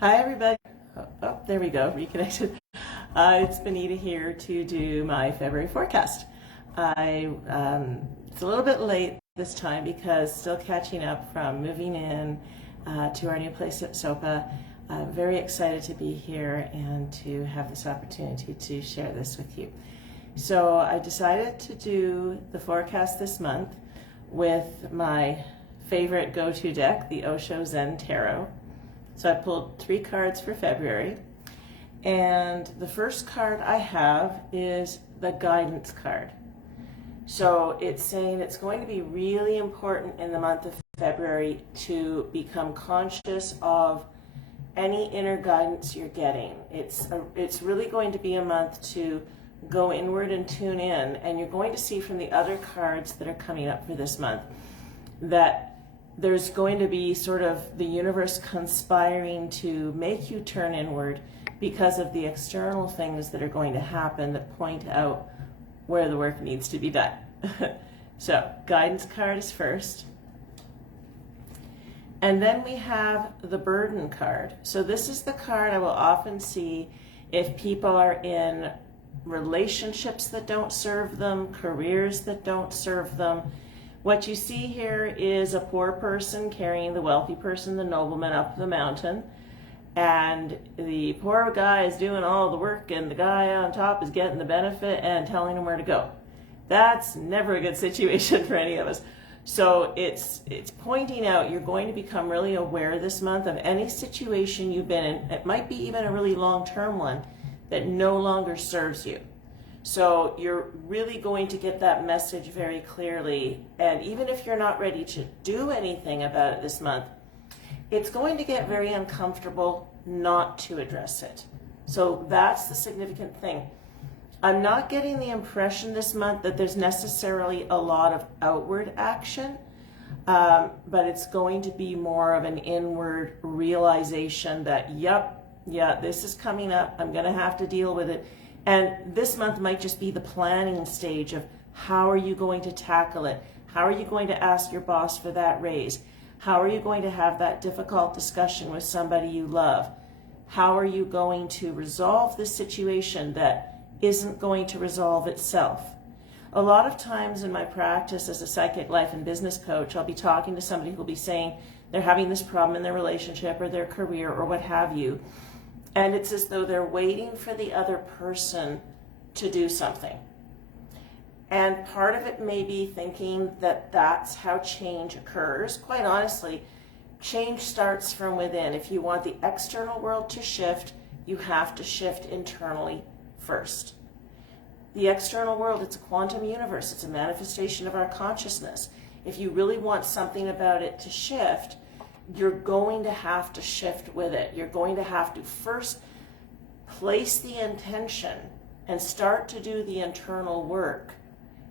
Hi everybody. There we go, reconnected. It's Benita here to do my February forecast. It's a little bit late this time because still catching up from moving in to our new place at SOPA. I'm very excited to be here and to have this opportunity to share this with you. So I decided to do the forecast this month with my favorite go-to deck, the Osho Zen Tarot. So I pulled 3 cards for February, and the first card I have is the guidance card. So it's saying it's going to be really important in the month of February to become conscious of any inner guidance you're getting. It's really going to be a month to go inward and tune in, and you're going to see from the other cards that are coming up for this month that there's going to be sort of the universe conspiring to make you turn inward because of the external things that are going to happen that point out where the work needs to be done. So, guidance card is first. And then we have the burden card. So this is the card I will often see if people are in relationships that don't serve them, careers that don't serve them. What you see here is a poor person carrying the wealthy person, the nobleman, up the mountain. And the poor guy is doing all the work and the guy on top is getting the benefit and telling him where to go. That's never a good situation for any of us. So it's pointing out you're going to become really aware this month of any situation you've been in. It might be even a really long-term one that no longer serves you. So you're really going to get that message very clearly. And even if you're not ready to do anything about it this month, it's going to get very uncomfortable not to address it. So that's the significant thing. I'm not getting the impression this month that there's necessarily a lot of outward action, but it's going to be more of an inward realization that, this is coming up. I'm going to have to deal with it. And this month might just be the planning stage of how are you going to tackle it? How are you going to ask your boss for that raise? How are you going to have that difficult discussion with somebody you love? How are you going to resolve this situation that isn't going to resolve itself? A lot of times in my practice as a psychic life and business coach, I'll be talking to somebody who'll be saying they're having this problem in their relationship or their career or what have you. And it's as though they're waiting for the other person to do something. And part of it may be thinking that that's how change occurs. Quite honestly, change starts from within. If you want the external world to shift, you have to shift internally first. The external world, it's a quantum universe. It's a manifestation of our consciousness. If you really want something about it to shift, you're going to have to shift with it. You're going to have to first place the intention and start to do the internal work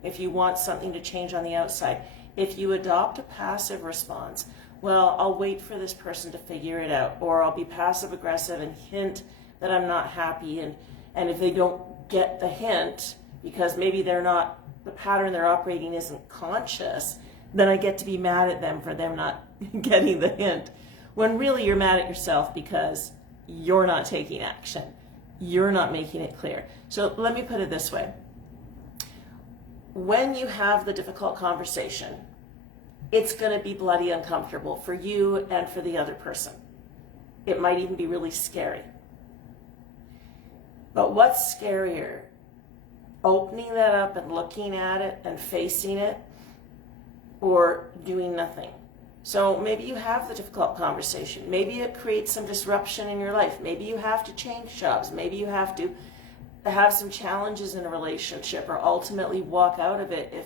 if you want something to change on the outside. If you adopt a passive response, well, I'll wait for this person to figure it out, or I'll be passive aggressive and hint that I'm not happy, and if they don't get the hint because maybe the pattern they're operating isn't conscious, then I get to be mad at them for them not getting the hint, when really you're mad at yourself because you're not taking action. You're not making it clear. So let me put it this way. When you have the difficult conversation, it's going to be bloody uncomfortable for you and for the other person. It might even be really scary. But what's scarier? Opening that up and looking at it and facing it, or doing nothing? So maybe you have the difficult conversation. Maybe it creates some disruption in your life. Maybe you have to change jobs. Maybe you have to have some challenges in a relationship or ultimately walk out of it if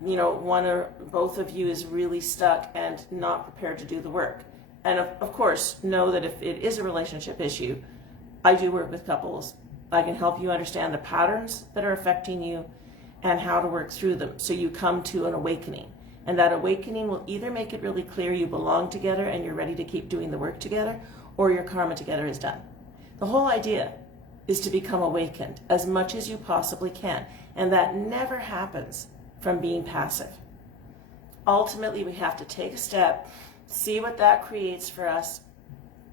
one or both of you is really stuck and not prepared to do the work. And of course, know that if it is a relationship issue, I do work with couples. I can help you understand the patterns that are affecting you and how to work through them so you come to an awakening. And that awakening will either make it really clear you belong together and you're ready to keep doing the work together, or your karma together is done. The whole idea is to become awakened as much as you possibly can. And that never happens from being passive. Ultimately, we have to take a step, see what that creates for us,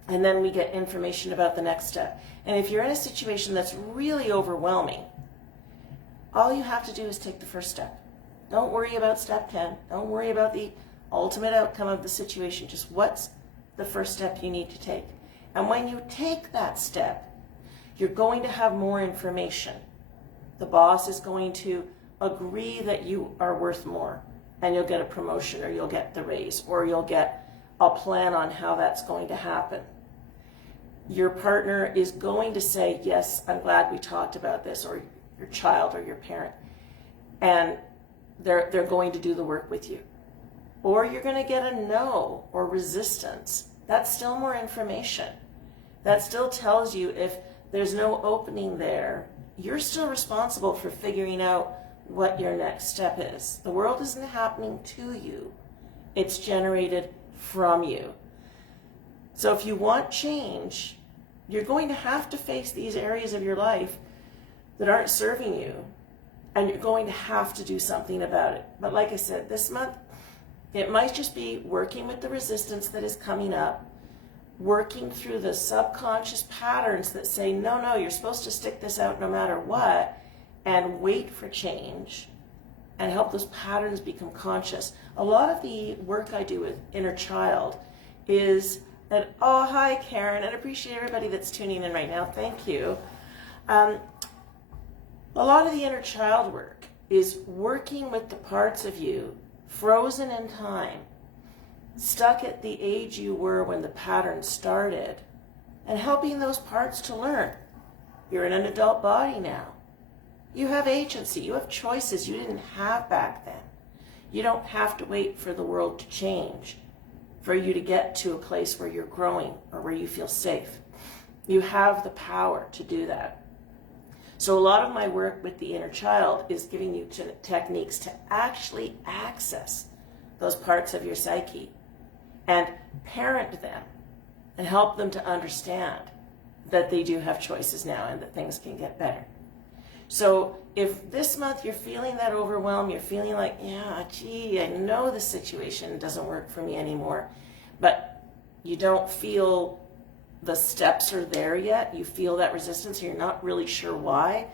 And then we get information about the next step. And if you're in a situation that's really overwhelming, all you have to do is take the first step. Don't worry about step 10. Don't worry about the ultimate outcome of the situation. Just what's the first step you need to take. And when you take that step, you're going to have more information. The boss is going to agree that you are worth more, and you'll get a promotion, or you'll get the raise, or you'll get a plan on how that's going to happen. Your partner is going to say, yes, I'm glad we talked about this, or your child or your parent, and they're going to do the work with you. Or you're going to get a no or resistance. That's still more information. That still tells you if there's no opening there, you're still responsible for figuring out what your next step is. The world isn't happening to you. It's generated from you. So if you want change, you're going to have to face these areas of your life that aren't serving you, and you're going to have to do something about it. But like I said, this month, it might just be working with the resistance that is coming up, working through the subconscious patterns that say, no, you're supposed to stick this out no matter what, and wait for change, and help those patterns become conscious. A lot of the work I do with inner child is that, oh, hi, Karen, and I appreciate everybody that's tuning in right now. Thank you. A lot of the inner child work is working with the parts of you frozen in time, stuck at the age you were when the pattern started, and helping those parts to learn. You're in an adult body now. You have agency. You have choices you didn't have back then. You don't have to wait for the world to change for you to get to a place where you're growing or where you feel safe. You have the power to do that. So a lot of my work with the inner child is giving you techniques to actually access those parts of your psyche and parent them and help them to understand that they do have choices now and that things can get better. So if this month you're feeling that overwhelm, you're feeling like, yeah, gee, I know the situation doesn't work for me anymore, but you don't feel the steps are there yet, you feel that resistance, you're not really sure why,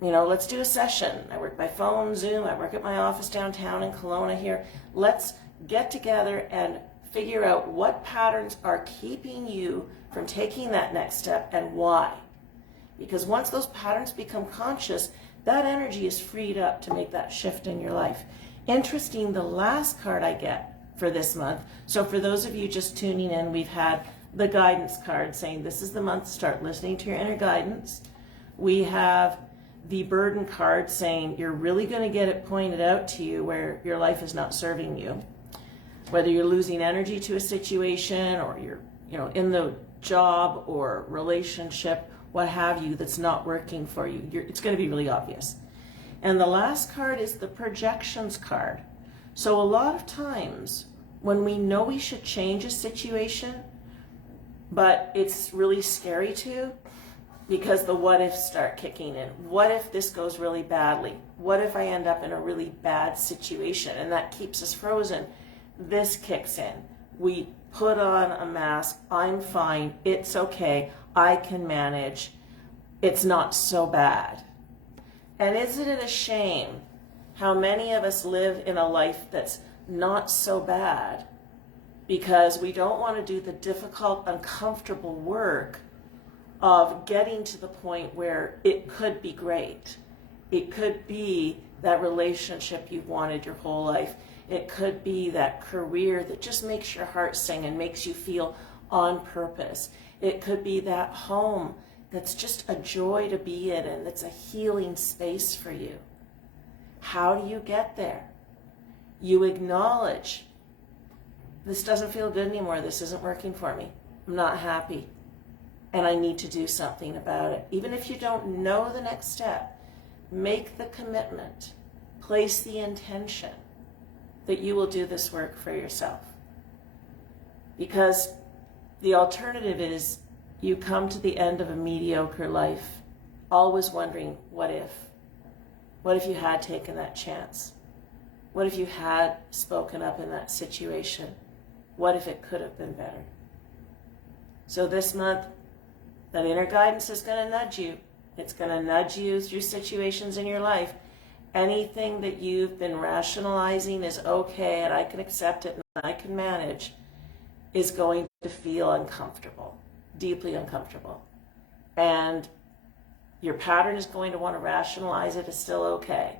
let's do a session. I work by phone, Zoom, I work at my office downtown in Kelowna here. Let's get together and figure out what patterns are keeping you from taking that next step and why. Because once those patterns become conscious, that energy is freed up to make that shift in your life. Interesting, the last card I get for this month, so for those of you just tuning in, we've had the guidance card saying this is the month to start listening to your inner guidance. We have the burden card saying you're really going to get it pointed out to you where your life is not serving you. Whether you're losing energy to a situation, or you're in the job or relationship, what have you, that's not working for you. It's going to be really obvious. And the last card is the projections card. So a lot of times when we know we should change a situation, but it's really scary to, because the what ifs start kicking in. What if this goes really badly? What if I end up in a really bad situation? And that keeps us frozen. This kicks in. We put on a mask. I'm fine. It's okay. I can manage. It's not so bad. And isn't it a shame how many of us live in a life that's not so bad because we don't want to do the difficult, uncomfortable work of getting to the point where it could be great. It could be that relationship you've wanted your whole life. It could be that career that just makes your heart sing and makes you feel on purpose. It could be that home that's just a joy to be in and it's a healing space for you. How do you get there? You acknowledge, this doesn't feel good anymore. This isn't working for me. I'm not happy. And I need to do something about it. Even if you don't know the next step, make the commitment, place the intention that you will do this work for yourself. Because the alternative is you come to the end of a mediocre life, always wondering, what if? What if you had taken that chance? What if you had spoken up in that situation? What if it could have been better? So this month, that inner guidance is going to nudge you. It's going to nudge you through situations in your life. Anything that you've been rationalizing is okay and I can accept it and I can manage is going to feel uncomfortable, deeply uncomfortable. And your pattern is going to want to rationalize it as still okay.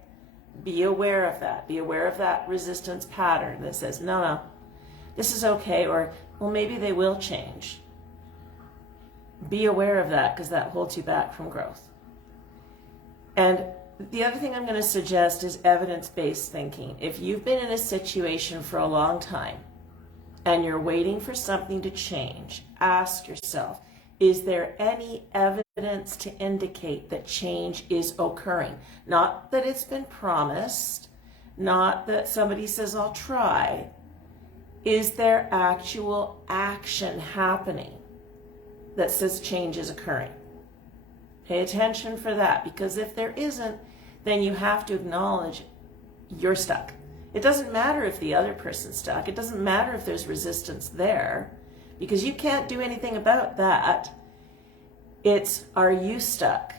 Be aware of that. Be aware of that resistance pattern that says, no, this is okay, or, well, maybe they will change. Be aware of that because that holds you back from growth. And the other thing I'm going to suggest is evidence-based thinking. If you've been in a situation for a long time and you're waiting for something to change, ask yourself, is there any evidence to indicate that change is occurring? Not that it's been promised, not that somebody says, I'll try. Is there actual action happening that says change is occurring? Pay attention for that, because if there isn't, then you have to acknowledge you're stuck. It doesn't matter if the other person's stuck. It doesn't matter if there's resistance there, because you can't do anything about that. It's, are you stuck?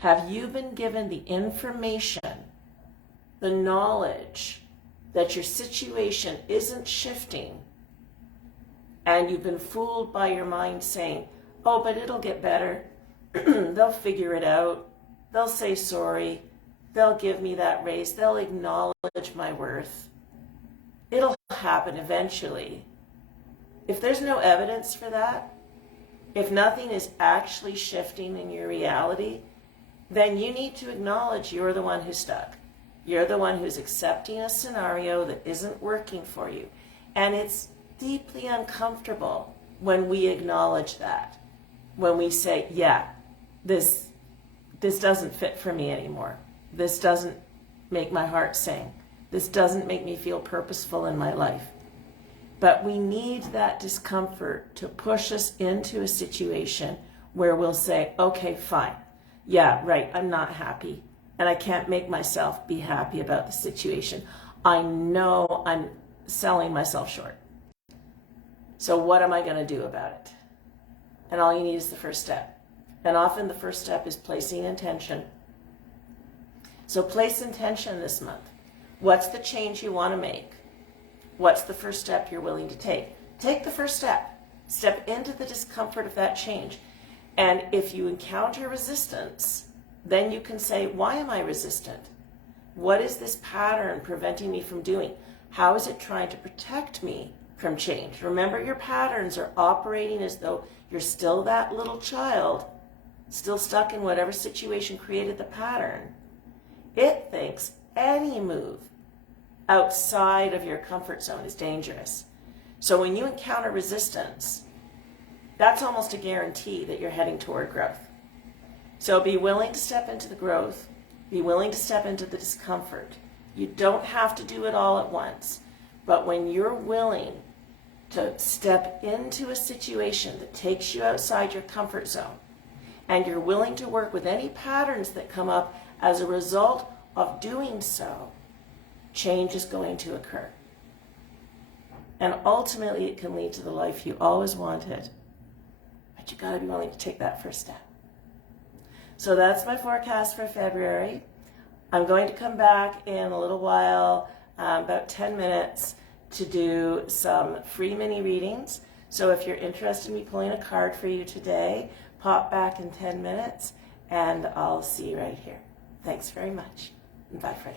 Have you been given the information, the knowledge that your situation isn't shifting, and you've been fooled by your mind saying, oh, but it'll get better. They'll figure it out. They'll say sorry. They'll give me that raise. They'll acknowledge my worth. It'll happen eventually. If there's no evidence for that, if nothing is actually shifting in your reality, then you need to acknowledge you're the one who's stuck. You're the one who's accepting a scenario that isn't working for you. And it's deeply uncomfortable when we acknowledge that. When we say, yeah, this doesn't fit for me anymore. This doesn't make my heart sing. This doesn't make me feel purposeful in my life. But we need that discomfort to push us into a situation where we'll say, okay, fine. Yeah, right, I'm not happy. And I can't make myself be happy about the situation. I know I'm selling myself short. So what am I going to do about it? And all you need is the first step. And often the first step is placing intention. So place intention this month. What's the change you want to make? What's the first step you're willing to take? Take the first step. Step into the discomfort of that change. And if you encounter resistance, then you can say, why am I resistant? What is this pattern preventing me from doing? How is it trying to protect me from change? Remember, your patterns are operating as though you're still that little child, still stuck in whatever situation created the pattern. It thinks any move outside of your comfort zone is dangerous. So when you encounter resistance, that's almost a guarantee that you're heading toward growth. So be willing to step into the growth. Be willing to step into the discomfort. You don't have to do it all at once. But when you're willing to step into a situation that takes you outside your comfort zone, and you're willing to work with any patterns that come up as a result of doing so, change is going to occur. And ultimately it can lead to the life you always wanted. But you got to be willing to take that first step. So that's my forecast for February. I'm going to come back in a little while, about 10 minutes, to do some free mini readings. So if you're interested in me pulling a card for you today, pop back in 10 minutes and I'll see you right here. Thanks very much. Bye for now.